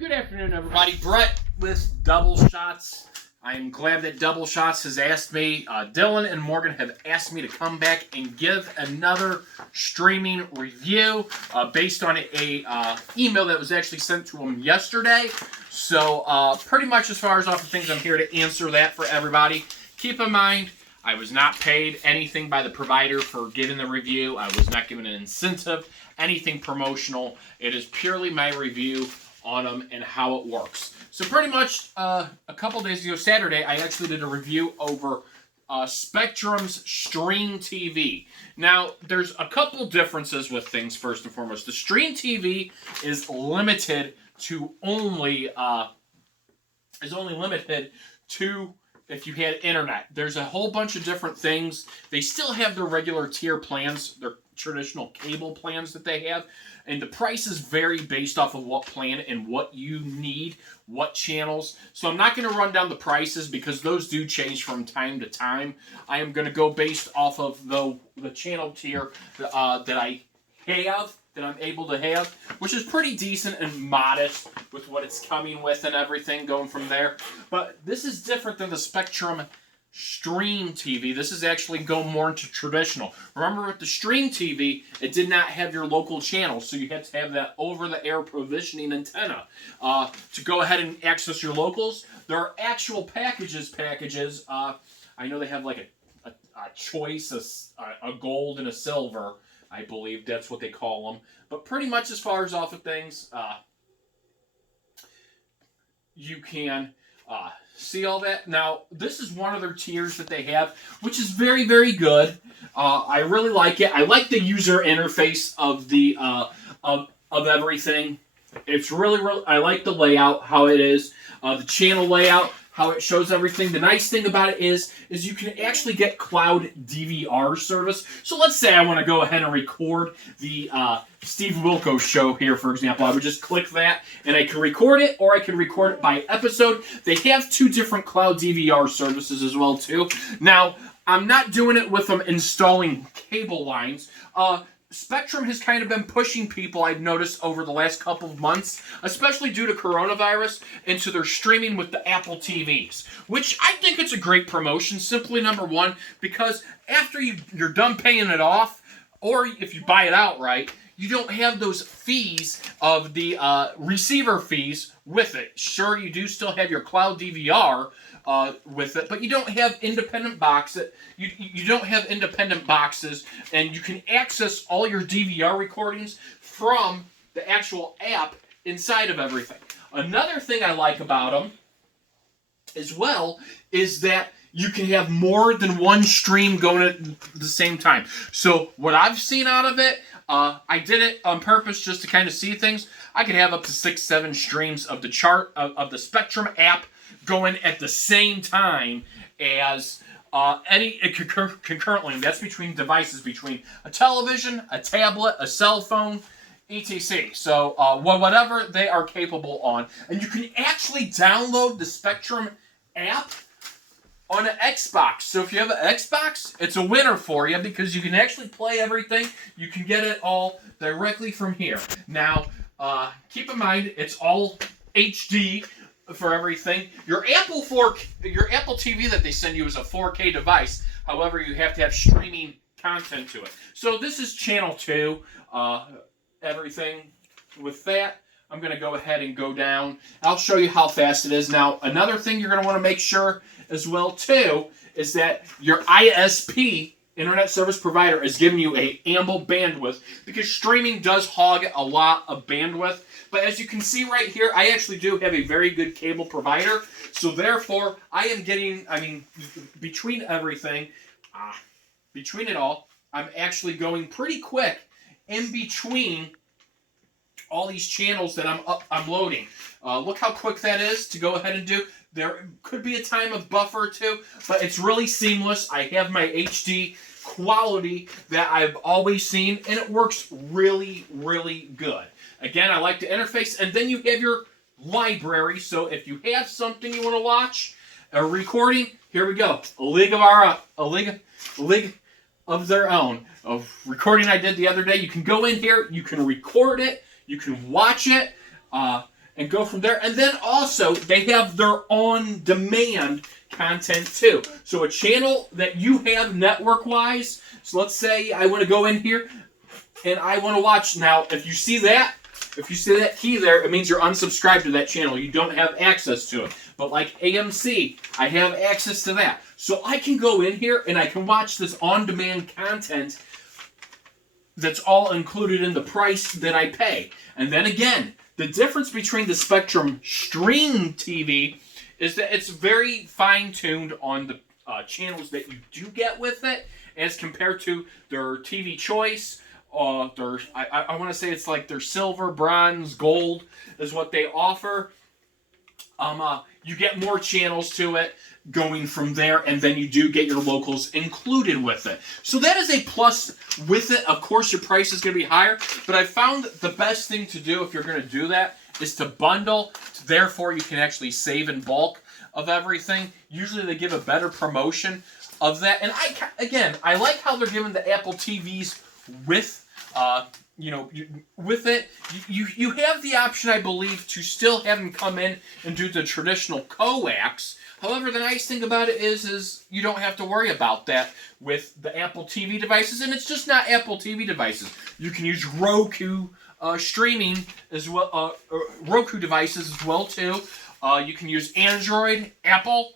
Good afternoon, everybody. Brett with Double Shots. I'm glad that Double Shots has asked me. Dylan and Morgan have asked me to come back and give another streaming review based on a email that was actually sent to them yesterday. So pretty much as far as off the things, I'm here to answer that for everybody. Keep in mind, I was not paid anything by the provider for giving the review. I was not given an incentive, anything promotional. It is purely my review on them and how it works. So pretty much a couple days ago, Saturday, I actually did a review over Spectrum's Stream TV. Now, there's a couple differences with things. First and foremost, the Stream TV is limited to only limited to if you had internet. There's a whole bunch of different things. They still have their regular tier plans, their traditional cable plans that they have, and the prices vary based off of what plan and what you need, what channels. So I'm not going to run down the prices because those do change from time to time. I am going to go based off of the channel tier that I'm able to have, which is pretty decent and modest with what it's coming with and everything going from there. But this is different than the Spectrum Stream TV. This is actually go more into traditional. Remember with the Stream TV, it did not have your local channel, so you had to have that over-the-air provisioning antenna to go ahead and access your locals. There are actual packages. I know they have like a choice, a gold and a silver. I believe that's what they call them. But pretty much as far as off of things, you can see all that. Now, this is one of their tiers that they have, which is very, very good. I really like it. I like the user interface of the of everything. It's really, I like the layout, how it is, the channel layout, how it shows everything. The nice thing about it is you can actually get cloud DVR service. So let's say I want to go ahead and record the Steve Wilkos show here, for example. I would just click that, and I can record it, or I can record it by episode. They have two different cloud DVR services as well, too. Now, I'm not doing it with them installing cable lines. Spectrum has kind of been pushing people, I've noticed, over the last couple of months, especially due to coronavirus, into their streaming with the Apple TVs, which I think it's a great promotion, simply number one, because after you're done paying it off, or if you buy it outright, you don't have those fees of the receiver fees with it. Sure, you do still have your cloud DVR with it, but you don't have independent boxes. You don't have independent boxes, and you can access all your DVR recordings from the actual app inside of everything. Another thing I like about them as well is that you can have more than one stream going at the same time. So what I've seen out of it, I did it on purpose just to kind of see things. I could have up to 6-7 streams of the chart of the Spectrum app going at the same time as concurrently. And that's between devices, between a television, a tablet, a cell phone, etc. So whatever they are capable on. And you can actually download the Spectrum app on an Xbox. So if you have an Xbox, it's a winner for you because you can actually play everything. You can get it all directly from here. Now, keep in mind, it's all HD for everything. Your Apple TV that they send you is a 4K device. However, you have to have streaming content to it. So this is channel 2. Everything with that. I'm going to go ahead and go down. I'll show you how fast it is. Now, another thing you're going to want to make sure as well, too, is that your ISP, Internet Service Provider, is giving you a ample bandwidth because streaming does hog a lot of bandwidth. But as you can see right here, I actually do have a very good cable provider. So therefore, I am getting, between everything, between it all, I'm actually going pretty quick in between all these channels that I'm loading. Look how quick that is to go ahead and do. There could be a time of buffer or two, but it's really seamless. I have my HD quality that I've always seen, and it works really, really good. Again, I like the interface, and then you have your library. So if you have something you want to watch, a recording, here we go. A league of their own. A recording I did the other day. You can go in here, you can record it, you can watch it, and and go from there. And then also, they have their on-demand content too. So a channel that you have network-wise, so let's say I want to go in here and I want to watch. Now, if you see that key there, it means you're unsubscribed to that channel. You don't have access to it. But like AMC, I have access to that. So I can go in here and I can watch this on-demand content that's all included in the price that I pay. And then again, the difference between the Spectrum Stream TV is that it's very fine-tuned on the channels that you do get with it as compared to their TV Choice. I want to say it's like their silver, bronze, gold is what they offer. You get more channels to it going from there, and then you do get your locals included with it. So that is a plus with it. Of course, your price is going to be higher, but I found the best thing to do if you're going to do that is to bundle. Therefore, you can actually save in bulk of everything. Usually, they give a better promotion of that. And I like how they're giving the Apple TVs with with it, you have the option, I believe, to still have them come in and do the traditional coax. However, the nice thing about it is you don't have to worry about that with the Apple TV devices, and it's just not Apple TV devices. You can use Roku streaming as well, Roku devices as well too. You can use Android, Apple,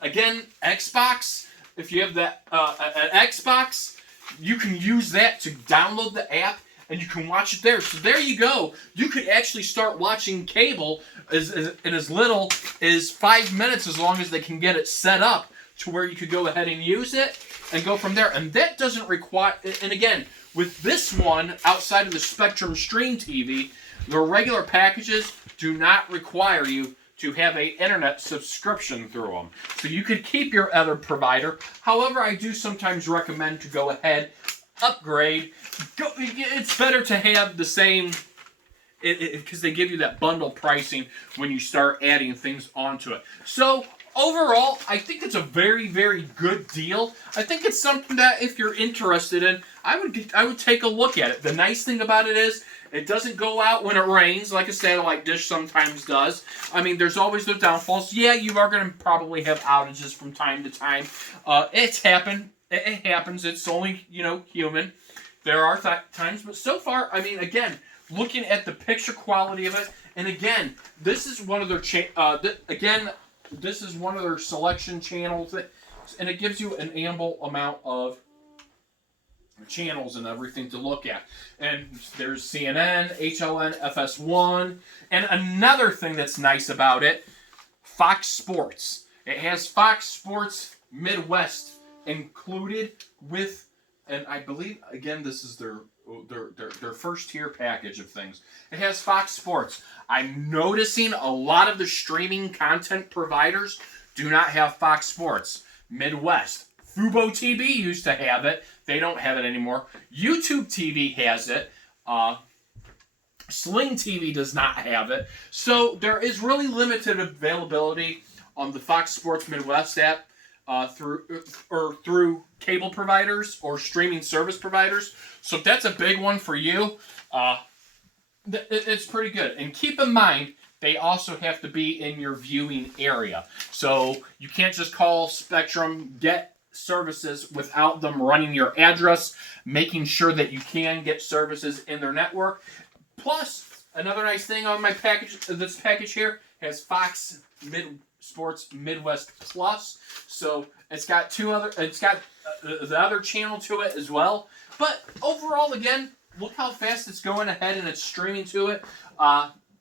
again, Xbox. If you have that an Xbox, you can use that to download the app, and you can watch it there. So there you go. You could actually start watching cable in as little as 5 minutes, as long as they can get it set up to where you could go ahead and use it and go from there. And that doesn't require, and again, with this one, outside of the Spectrum Stream TV, the regular packages do not require you to have an internet subscription through them. So you could keep your other provider. However, I do sometimes recommend to go ahead, upgrade. It's better to have the same, because they give you that bundle pricing when you start adding things onto it. So overall, I think it's a very, very good deal. I think it's something that if you're interested in, I would take a look at it. The nice thing about it is it doesn't go out when it rains like a satellite dish sometimes does. I mean, there's always the downfalls. Yeah, you are going to probably have outages from time to time. It's happened. It happens. It's only, human. There are times, but so far, I mean, again, looking at the picture quality of it, and again, this is one of their this is one of their selection channels, and it gives you an ample amount of channels and everything to look at. And there's CNN, HLN, FS1, and another thing that's nice about it, Fox Sports. It has Fox Sports Midwest included with, and I believe, again, this is their first tier package of things. It has Fox Sports. I'm noticing a lot of the streaming content providers do not have Fox Sports Midwest. Fubo TV used to have it. They don't have it anymore. YouTube TV has it. Sling TV does not have it. So there is really limited availability on the Fox Sports Midwest app through cable providers or streaming service providers. So if that's a big one for you, it's pretty good. And keep in mind, they also have to be in your viewing area. So you can't just call Spectrum, get services without them running your address, making sure that you can get services in their network. Plus, another nice thing on my package, this package here has Fox Sports Midwest Plus. So it's got the other channel to it as well. But overall, again, look how fast it's going ahead and it's streaming to it.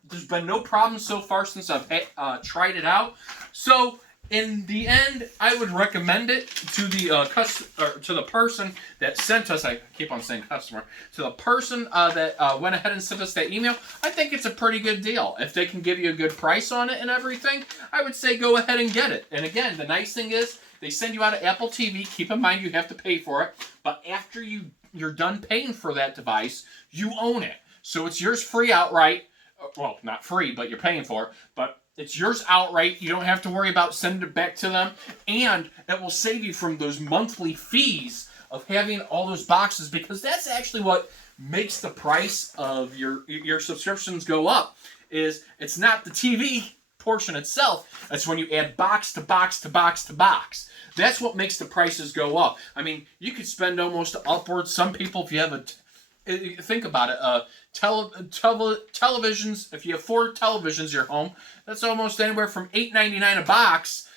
There's been no problems so far since I've tried it out. So in the end, I would recommend it to the person that sent us. I keep on saying customer. To the person that went ahead and sent us that email. I think it's a pretty good deal. If they can give you a good price on it and everything, I would say go ahead and get it. And again, the nice thing is they send you out an Apple TV. Keep in mind you have to pay for it, but after you're done paying for that device, you own it. So it's yours free outright. Well, not free, but you're paying for it. But it's yours outright. You don't have to worry about sending it back to them. And it will save you from those monthly fees of having all those boxes, because that's actually what makes the price of your subscriptions go up, is it's not the TV portion itself. It's when you add box to box to box to box. That's what makes the prices go up. I mean, you could spend almost upwards. Some people, if you have think about it, televisions. If you have 4 televisions in your home, that's almost anywhere from $8.99 a box.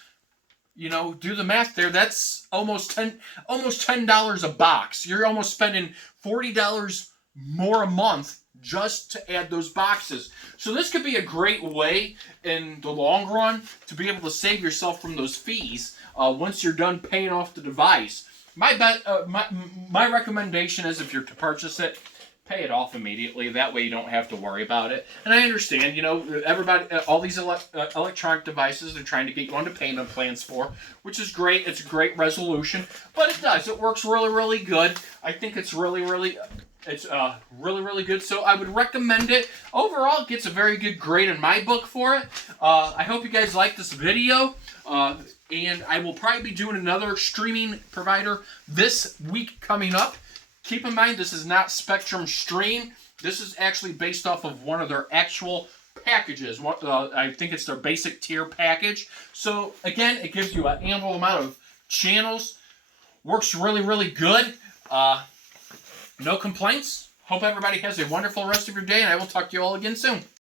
You know, do the math there. That's almost $10 a box. You're almost spending $40 more a month just to add those boxes. So this could be a great way in the long run to be able to save yourself from those fees once you're done paying off the device. My recommendation is, if you're to purchase it, pay it off immediately. That way you don't have to worry about it. And I understand, you know, everybody, all these electronic devices, they're trying to get you onto payment plans for, which is great. It's a great resolution, but it does. It works really, really good. I think it's really, really good. So I would recommend it. Overall, it gets a very good grade in my book for it. I hope you guys like this video. And I will probably be doing another streaming provider this week coming up. Keep in mind, this is not Spectrum Stream. This is actually based off of one of their actual packages. I think it's their basic tier package. So, again, it gives you an ample amount of channels. Works really, really good. No complaints. Hope everybody has a wonderful rest of your day, and I will talk to you all again soon.